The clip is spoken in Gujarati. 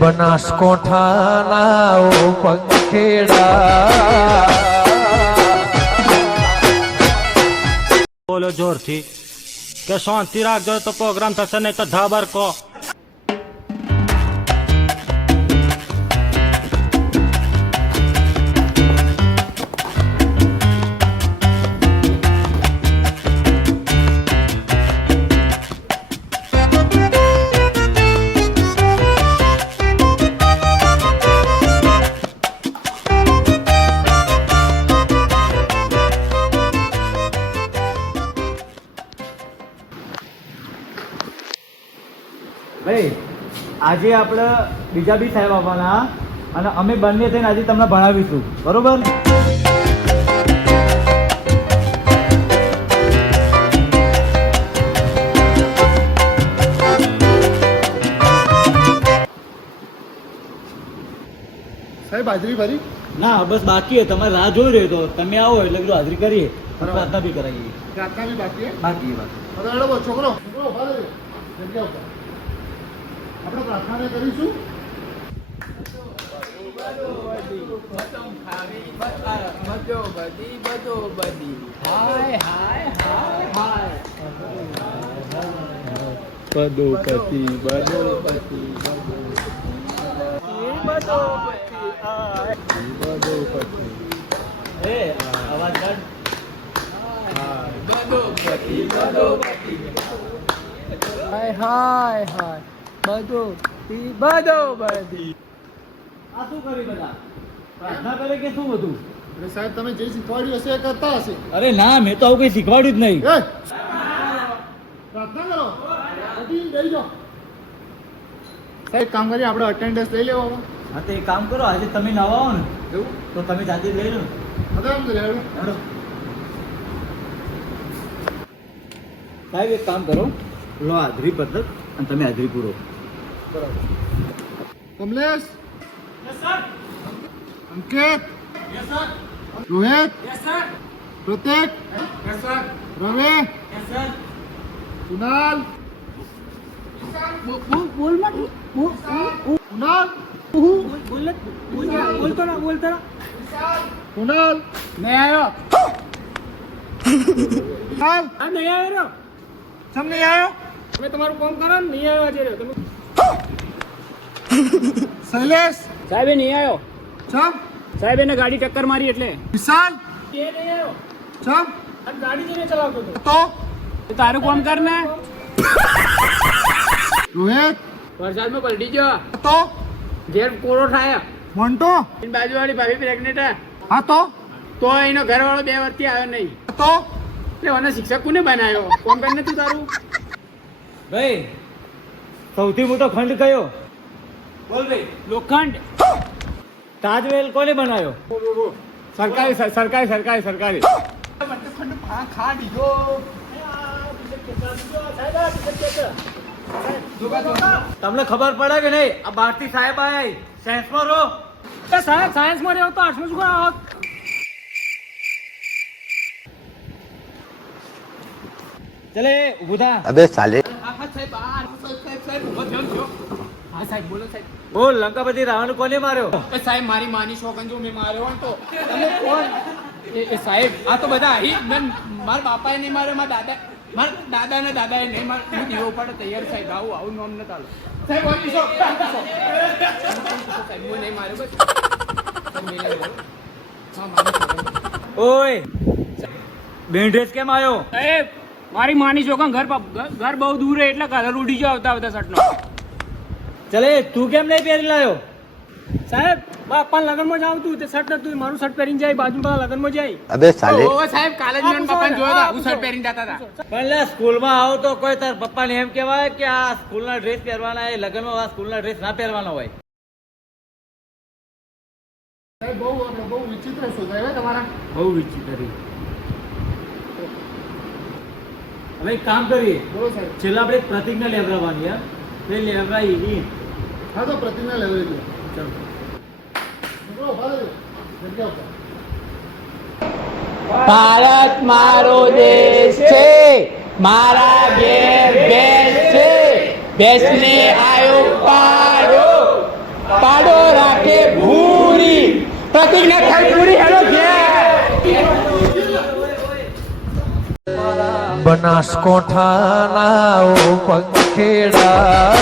બનાસકોઠાના ઓ પંખેડા બોલો જોરથી કે શાંતિ રાખજો તો પ્રોગ્રામ થશે નહીં તો ધાબર કો ભાઈ આજે આપણે બીજા બી સાહેબ આવવાના અને અમે બંને થઈને આજે તમને ભણાવીશું બરોબર. સાહેબ હાજરી ભરી? ના બસ બાકી તમારે રાહ જોઈ રહ્યો તો તમે આવો એટલે બધું હાજરી કરીએ પ્રાર્થના બી કરાવીએ. પ્રાર્થના બી બાકી બાકી છોકરો ઉભા રહેજો. જગ્યા ઉપર આપણે પ્રાર્થના કરીશું. અવાજ કાઢ. હાય હાય હાય બધો બધી આ શું કરી બધા પ્રાર્થના કરે કે શું બધું? એટલે સાહેબ તમે જે શીખવાડ્યું હશે એ કરતા હશે. અરે ના મેં તો આવું કઈ શીખવાડ્યું જ નહીં. પ્રાર્થના કરો બધી બેસી જાઓ. સાહેબ કામ કરીએ આપણે અટેન્ડન્સ લઈ લેવો. હા તો એક કામ કરો આજે તમે નવા આવો ને એવું તો તમે જાતે લઈ લો. હવે એમ કરી હેડો. સાહેબ એક કામ કરો લો હાજરી પત્રક અને તમે હાજરી પૂરો. કમલેશ અંકિત રોહિત પ્રતિક રવિ કુનાલ કુનાલ નહીં આવ્યો કુનાલ નહીં આવ્યો સમ નહીં આવ્યો. તમે તમારું કામ કરો ને નહીં આવ્યો આજે તમે શૈલેષ સાહેબ નહીં આવ્યો ચમ સાહેબ એને ગાડી ટક્કર મારી એટલે વિશાલ એ નહીં આવ્યો ચમ આ ગાડી જઈને ચલાવતો હતો તો તો તારું કામ કર ને રોહિત વરસાદમાં પલટી ગયો તો ઘેર કોરો થાય મોન્ટો એની બાજુવાળી ભાભી પ્રેગ્નેન્ટ હે હા તો એનો ઘરવાળો 2 વર્ષથી આવ્યો નહીં તો એટલે મને શિક્ષક કોને બનાવ્યો કોમ કરીને તું તારું ભાઈ સૌથી મોટો ખંડ કયો? બોલ ભાઈ લોખંડ તાજમહેલ કોને બનાવ્યો? સરકારી તમને ખબર પડે કે નહીં આ બહારથી સાહેબ આયા સાયન્સમાં રહો. સાયન્સમાં રહ્યો તો આર્ટ્સમાં શું કરો? ચલે ઊભું થા. અબે સાલે સાહેબ બોલો સાહેબ બોલ લંકાપતિ રાવણ કોને માર્યો? સાહેબ મારી માની શોકન જો મેં માર્યો હોય તો તમે કોણ? સાહેબ આ તો બધા મારા બાપાએ નહીં માર્યો, મારા દાદાએ નહીં માર્યો. હું દીવો પડે તૈયાર સાહેબ આવું નામ ન ચાલો સાહેબ. સાહેબ હું નહીં માર્યો બસ ઓય બેન ડ્રેસ કેમ આવ્યો? સાહેબ મારી માની શોકન ઘર બહુ દૂર હે એટલે કલર ઉડી ગયો આવતા શર્ટનો. ચલે તું કેમ નહીં પહેરી લાયો? સાહેબ બાપા લગનમાં જાવ તું તે શર્ટ નતું મારું શર્ટ પહેરીને જાય બાજુ બધા લગનમાં જાય. અબે સાલે ઓ સાહેબ કાલે જ મેં પપ્પાને જોયો હતા હું શર્ટ પહેરીને જતા હતા. પણ લે સ્કૂલમાં આવો તો કોઈ તાર પપ્પાને એમ કહેવાય કે આ સ્કૂલના ડ્રેસ પહેરવાના એ લગ્નમાં આ સ્કૂલના ડ્રેસ ના પહેરવાના હોય. સાહેબ બહુ વિચિત્ર શોધાય તમારા. બહુ વિચિત્ર. હવે એક કામ કરીએ બોલો સાહેબ. છેલ્લા આપણે પ્રતિજ્ઞા લેવડાવવાની હા તે લેવડાવી. હા તો પ્રતિજ્ઞા લેવડી લો. ચાલો છોકરો ઉભા રહેજો. જગ્યા ઉપર ભારત મારો દેશ છે, મારા ઘેર ભેંસ છે, ભેંસને આયો પાડો, પ્રતિક ને ખરપુરી હેલો બનાસકોઠાના ઓ પંખેડા